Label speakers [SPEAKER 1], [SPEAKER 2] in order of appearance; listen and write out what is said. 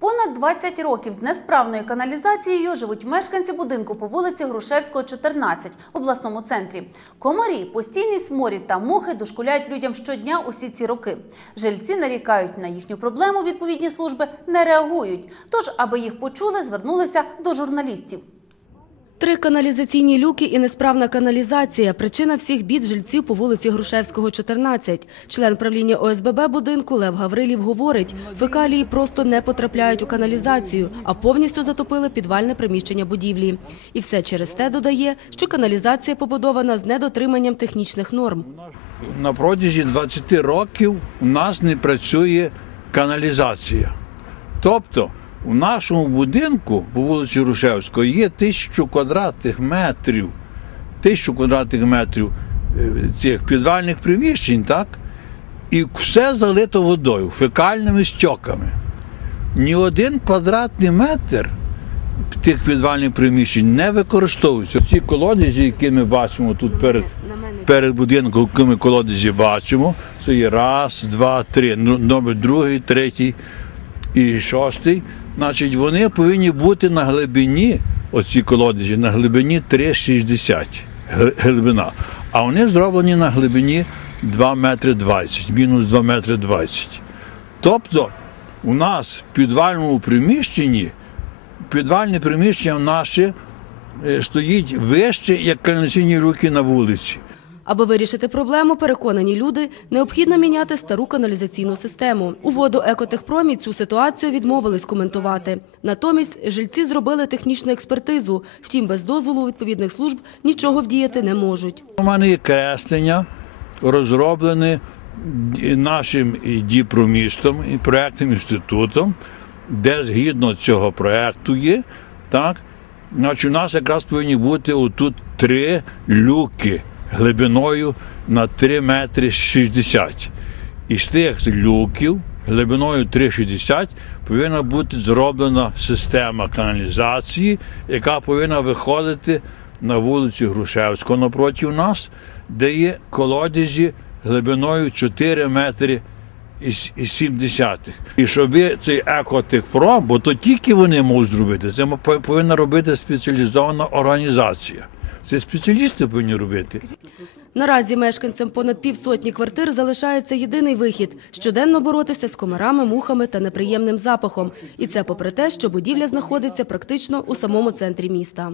[SPEAKER 1] Понад 20 років з несправною каналізацією живуть мешканці будинку по вулиці Грушевського, 14, в обласному центрі. Комарі, постійні сморі та мухи дошкуляють людям щодня усі ці роки. Жильці нарікають на їхню проблему, відповідні служби не реагують. Тож, аби їх почули, звернулися до журналістів.
[SPEAKER 2] Три каналізаційні люки і несправна каналізація – причина всіх бід жильців по вулиці Грушевського, 14. Член правління ОСББ будинку Лев Гаврилів говорить, фекалії просто не потрапляють у каналізацію, а повністю затопили підвальне приміщення будівлі. І все через те додає, що каналізація побудована з недотриманням технічних норм.
[SPEAKER 3] на протязі 20 років у нас не працює каналізація. Тобто у нашому будинку по вулиці Рушевського є тисячу квадратних метрів, тисячу квадратних метрів е, цих підвальних приміщень, так? І все залито водою, фекальними стьоками. Ні один квадратний метр тих підвальних приміщень не використовується. Ці колодязі, які ми бачимо тут перед, перед будинком, які ми колодязі бачимо, це є раз, два, три, ну, номер другий, третій і шостий. Значить, вони повинні бути на глибині, оці колодязі, на глибині 3,60 глибина. А вони зроблені на глибині 2 метри 20, мінус 2 метри 20. Тобто у нас в підвальному приміщенні, підвальне приміщення наше е, стоїть вище, як каналізаційні руки на вулиці.
[SPEAKER 2] Аби вирішити проблему, переконані люди, необхідно міняти стару каналізаційну систему. У воду «Екотехпромі» цю ситуацію відмовились коментувати. Натомість жильці зробили технічну експертизу. Втім, без дозволу відповідних служб нічого вдіяти не можуть.
[SPEAKER 3] У мене є креслення, розроблене нашим діпромістом і проектним інститутом, де згідно цього проекту є, так, значить, у нас якраз повинні бути отут три люки глибиною на 3 метри 60. І з тих люків глибиною 3,60 повинна бути зроблена система каналізації, яка повинна виходити на вулицю Грушевського напроти нас, де є колодязі глибиною 4 метри і 70. І щоб цей екотехпром, бо то тільки вони можуть зробити, це повинна робити спеціалізована організація. Це спеціалісти повинні робити.
[SPEAKER 2] Наразі мешканцям понад півсотні квартир залишається єдиний вихід – щоденно боротися з комарами, мухами та неприємним запахом. І це попри те, що будівля знаходиться практично у самому центрі міста.